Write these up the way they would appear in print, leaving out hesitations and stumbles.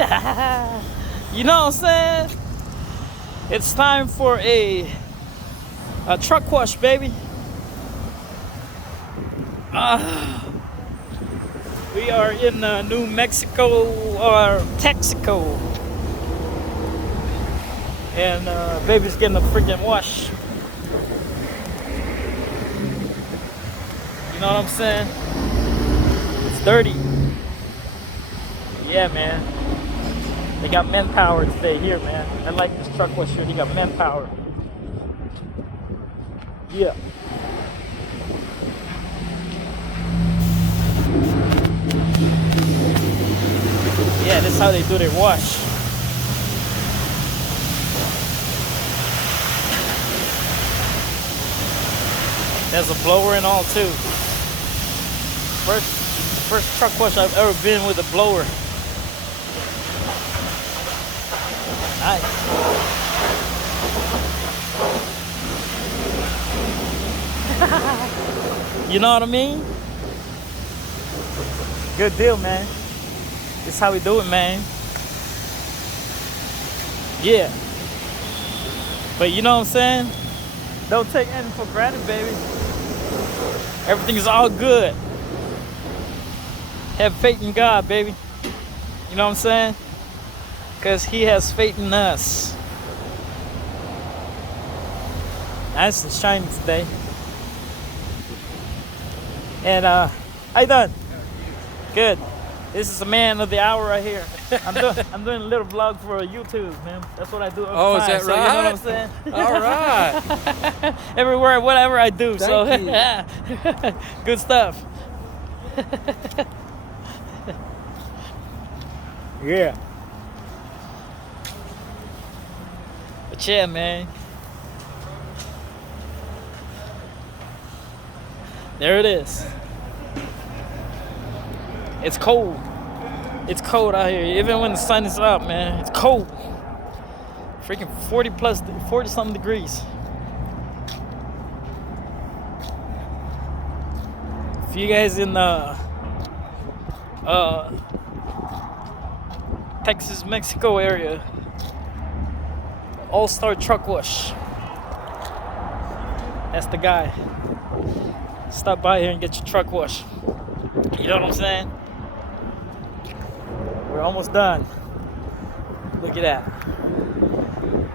You know what I'm saying? It's time for a truck wash, baby. We are in New Mexico or Texaco, and baby's getting a freaking wash. You know what I'm saying? It's dirty. Yeah, man. They got manpower today here, man. I like this truck wash here. They got manpower. Yeah. Yeah, this is how they do their wash. There's a blower and all too. First truck wash I've ever been with a blower. Nice. You know what I mean? Good deal, man. This is how we do it, man. Yeah. But you know what I'm saying? Don't take anything for granted, baby. Everything is all good. Have faith in God, baby. You know what I'm saying? Because He has faith in us. Nice and shiny today. And how you doing? Good. This is the man of the hour right here. I'm doing a little vlog for YouTube, man. That's what I do. Oh, is that so right? You know what I'm saying? All right. Everywhere, whatever I do. Thank you. Good stuff. Yeah. But yeah, man. There it is. It's cold. It's cold out here. Even when the sun is up, man, it's cold. Freaking 40 something degrees. If you guys in Texas, Mexico area, All-Star Truck Wash. That's the guy. Stop by here and get your truck wash. You know what I'm saying? We're almost done. Look at that.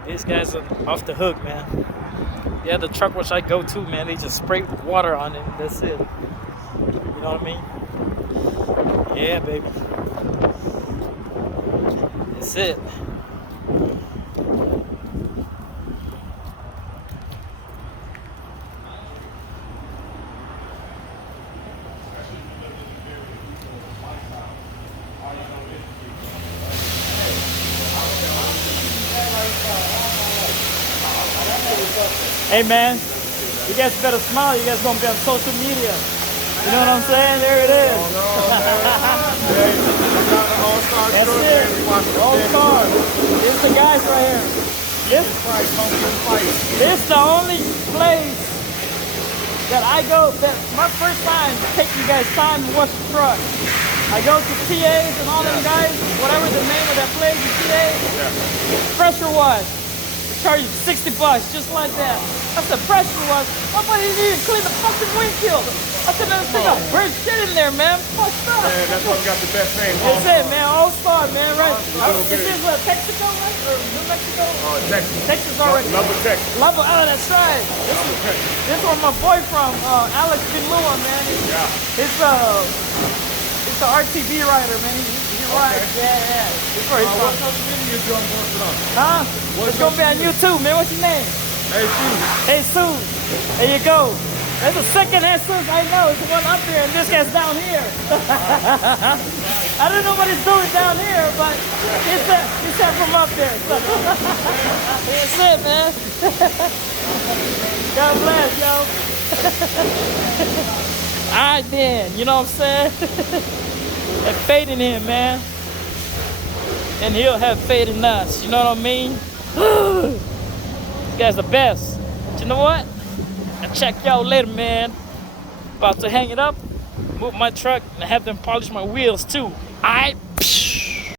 These guys are off the hook, man. Yeah, the truck wash I go to, man, they just spray water on it. That's it. You know what I mean? Yeah, baby. That's it. Hey man, you guys better smile. You guys gonna be on social media. You know what I'm saying? There it is. That's it. All-Star. This is the guys right here. This is the only place that I go. That's my first time taking you guys time to wash the truck. I go to TAs and all them guys, whatever the name of that place is, TAs. Pressure wash. Charge you $60, just like that. I said pressure wash. Nobody didn't even clean the fucking windshield. I said, man, this thing got bird shit in there, man. Fucked up. Man, that's why we got the best name. That's it, man. All-Star, man. Right? Is this Texaco, right? Or New Mexico? Texas. Texas already. Lubbock, Texas. Lubbock. Oh, that's right. This is where my boy from, Alex Binlua, man. It's an RTB rider, man. He rides. Yeah. That's where he's from. What kind of video you posted on? Huh? It's gonna be on YouTube, man. What's your name? Jesus. There you go. That's the second Jesus I know. It's the one up there, and this guy's down here. I don't know what he's doing down here, but he said from up there. So. That's it, man. God bless, yo. All right, then. You know what I'm saying? Have faith in him, man. And he'll have faith in us. You know what I mean? This guy's the best. But you know what? I'll check y'all later, man. About to hang it up, move my truck, and have them polish my wheels too. Alright?